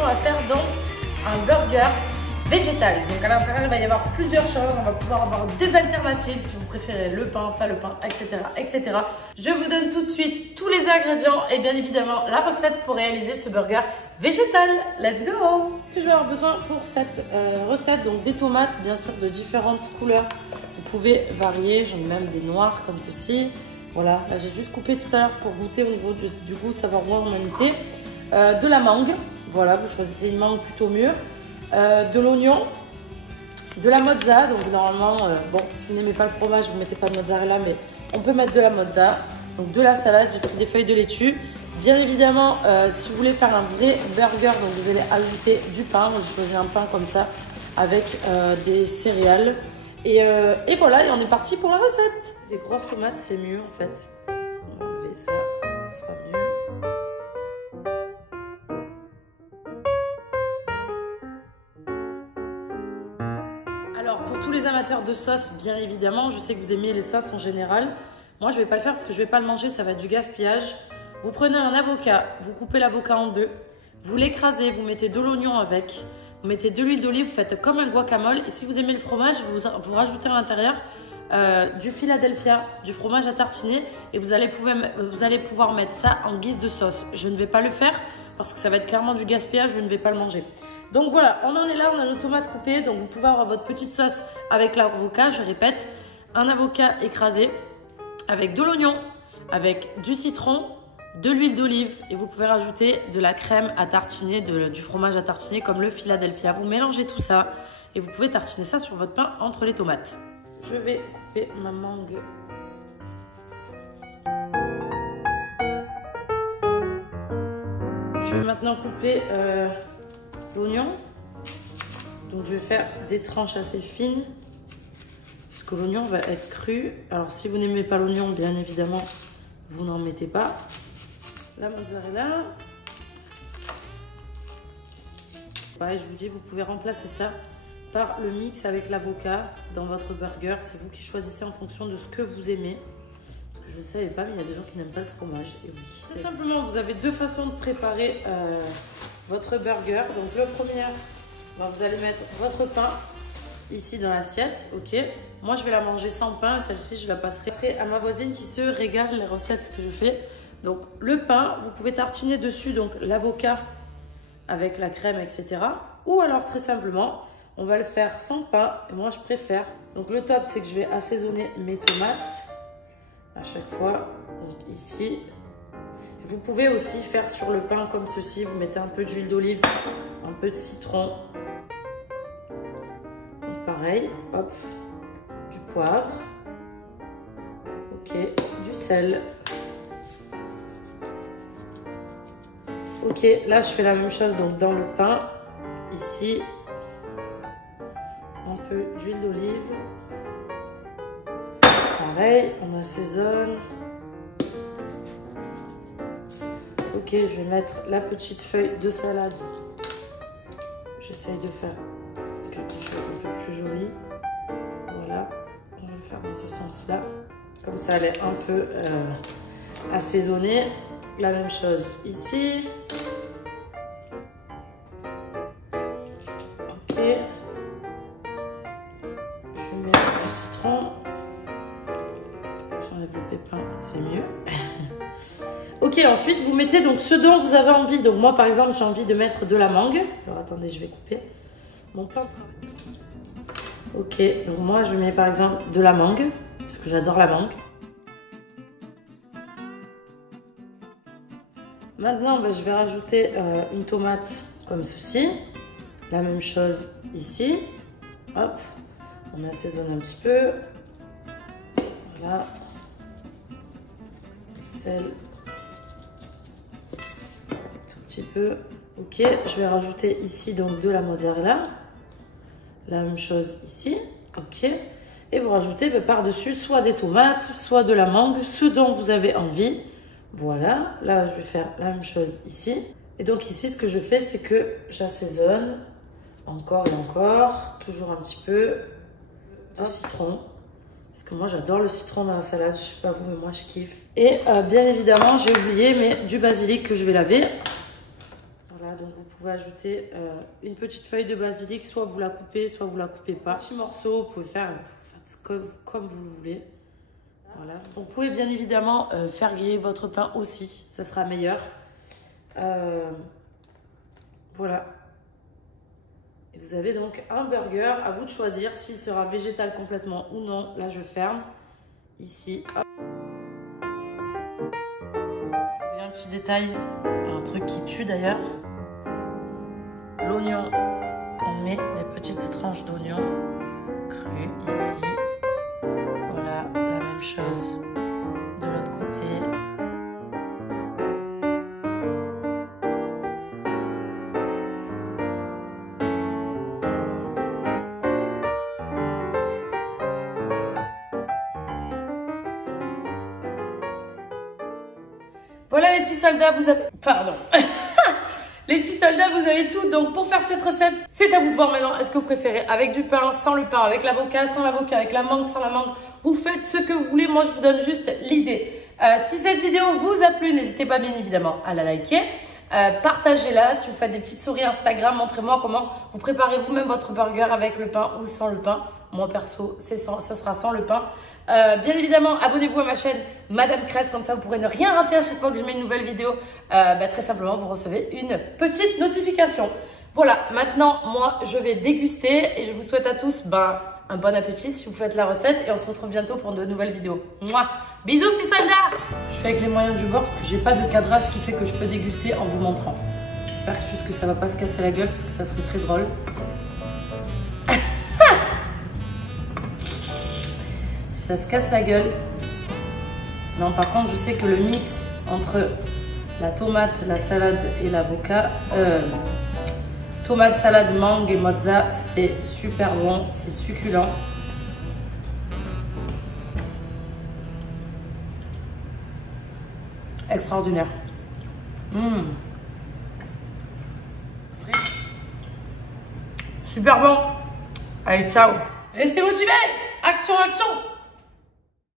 on va faire donc un burger végétal. Donc à l'intérieur, il va y avoir plusieurs choses. On va pouvoir avoir des alternatives si vous préférez le pain, pas le pain, etc., etc. Je vous donne tout de suite tous les ingrédients et bien évidemment la recette pour réaliser ce burger végétal. Let's go! Ce que je vais avoir besoin pour cette recette, donc des tomates, bien sûr de différentes couleurs. Vous pouvez varier, j'en ai même des noirs comme ceci. Voilà, là j'ai juste coupé tout à l'heure pour goûter au niveau du goût, savoir où on en était. De la mangue, voilà, vous choisissez une mangue plutôt mûre. De l'oignon, de la mozza, donc normalement, bon, si vous n'aimez pas le fromage, vous ne mettez pas de mozzarella, mais on peut mettre de la mozza. Donc de la salade, j'ai pris des feuilles de laitue. Bien évidemment, si vous voulez faire un vrai burger, donc vous allez ajouter du pain. J'ai choisi un pain comme ça, avec des céréales. Et voilà, et on est parti pour la recette. Des grosses tomates, c'est mieux en fait. On va enlever ça, ça sera mieux. Alors, pour tous les amateurs de sauce, bien évidemment, je sais que vous aimez les sauces en général. Moi, je ne vais pas le faire parce que je ne vais pas le manger, ça va être du gaspillage. Vous prenez un avocat, vous coupez l'avocat en deux, vous l'écrasez, vous mettez de l'oignon avec, vous mettez de l'huile d'olive, vous faites comme un guacamole. Et si vous aimez le fromage, vous rajoutez à l'intérieur du Philadelphia, du fromage à tartiner. Et vous allez pouvoir mettre ça en guise de sauce. Je ne vais pas le faire parce que ça va être clairement du gaspillage, je ne vais pas le manger. Donc voilà, on en est là, on a nos tomates coupées. Donc vous pouvez avoir votre petite sauce avec l'avocat, je répète. Un avocat écrasé avec de l'oignon, avec du citron, de l'huile d'olive et vous pouvez rajouter de la crème à tartiner, du fromage à tartiner comme le Philadelphia. Vous mélangez tout ça et vous pouvez tartiner ça sur votre pain entre les tomates. Je vais couper ma mangue. Je vais maintenant couper l'oignon. Donc je vais faire des tranches assez fines parce que l'oignon va être cru. Alors si vous n'aimez pas l'oignon, bien évidemment, vous n'en mettez pas. La mozzarella. Pareil, je vous dis, vous pouvez remplacer ça par le mix avec l'avocat dans votre burger. C'est vous qui choisissez en fonction de ce que vous aimez. Parce que je ne savais pas, mais il y a des gens qui n'aiment pas le fromage. Et oui, tout simplement, vous avez deux façons de préparer votre burger. Donc le premier, vous allez mettre votre pain ici dans l'assiette. Ok. Moi, je vais la manger sans pain. Celle-ci, je la passerai à ma voisine qui se régale les recettes que je fais. Donc le pain, vous pouvez tartiner dessus donc l'avocat avec la crème, etc. Ou alors très simplement, on va le faire sans pain. Et moi, je préfère. Donc le top, c'est que je vais assaisonner mes tomates à chaque fois. Donc ici. Vous pouvez aussi faire sur le pain comme ceci. Vous mettez un peu d'huile d'olive, un peu de citron. Donc pareil, hop, du poivre. Ok, du sel. Ok, là je fais la même chose donc dans le pain, ici, un peu d'huile d'olive, pareil, on assaisonne. Ok, je vais mettre la petite feuille de salade, j'essaye de faire quelque chose un peu plus joli, voilà, on va le faire dans ce sens là, comme ça elle est un peu assaisonnée. La même chose ici. Ok. Je vais mettre du citron. J'enlève le pépin, c'est mieux. Ok, ensuite vous mettez donc ce dont vous avez envie. Donc moi par exemple j'ai envie de mettre de la mangue. Alors attendez, je vais couper mon pain. Ok, donc moi je mets par exemple de la mangue, parce que j'adore la mangue. Maintenant, je vais rajouter une tomate comme ceci. La même chose ici. Hop, on assaisonne un petit peu. Voilà. Sel. Tout petit peu. Ok, je vais rajouter ici donc de la mozzarella. La même chose ici. Ok. Et vous rajoutez par-dessus soit des tomates, soit de la mangue, ce dont vous avez envie. Voilà, là je vais faire la même chose ici. Et donc ici ce que je fais c'est que j'assaisonne encore et encore, toujours un petit peu de citron. Parce que moi j'adore le citron dans la salade, je sais pas vous mais moi je kiffe. Et bien évidemment j'ai oublié mais du basilic que je vais laver. Voilà, donc vous pouvez ajouter une petite feuille de basilic. Soit vous la coupez, soit vous la coupez pas. Petit morceau, vous pouvez faire comme vous le voulez. Voilà. Vous pouvez bien évidemment faire griller votre pain aussi. Ça sera meilleur. Voilà. Et vous avez donc un burger. À vous de choisir s'il sera végétal complètement ou non. Là, je ferme. Ici. Hop. Un petit détail, un truc qui tue d'ailleurs. L'oignon, on met des petites tranches d'oignon cru ici. Voilà, la même chose de l'autre côté. Voilà les petits soldats, vous avez... Pardon. Les petits soldats, vous avez tout. Donc pour faire cette recette, c'est à vous de voir maintenant. Est-ce que vous préférez avec du pain, sans le pain, avec l'avocat, sans l'avocat, avec la mangue, sans la mangue? Vous faites ce que vous voulez. Moi, je vous donne juste l'idée. Si cette vidéo vous a plu, n'hésitez pas bien évidemment à la liker. Partagez-la. Si vous faites des petites souris Instagram, montrez-moi comment vous préparez vous-même votre burger avec le pain ou sans le pain. Moi, perso, ce sera sans le pain. Bien évidemment, abonnez-vous à ma chaîne Madame Cresse, comme ça vous pourrez ne rien rater à chaque fois que je mets une nouvelle vidéo. Très simplement, vous recevez une petite notification. Voilà, maintenant, moi, je vais déguster et je vous souhaite à tous un bon appétit si vous faites la recette et on se retrouve bientôt pour de nouvelles vidéos. Mouah. Bisous, petits soldats! Je fais avec les moyens du bord parce que j'ai pas de cadrage qui fait que je peux déguster en vous montrant. J'espère juste que ça va pas se casser la gueule parce que ça serait très drôle. Ça se casse la gueule. Non, par contre, je sais que le mix entre la tomate, la salade et l'avocat, tomate, salade, mangue et mozza, c'est super bon, c'est succulent. Extraordinaire. Super bon. Allez, ciao. Restez motivés. Action, action.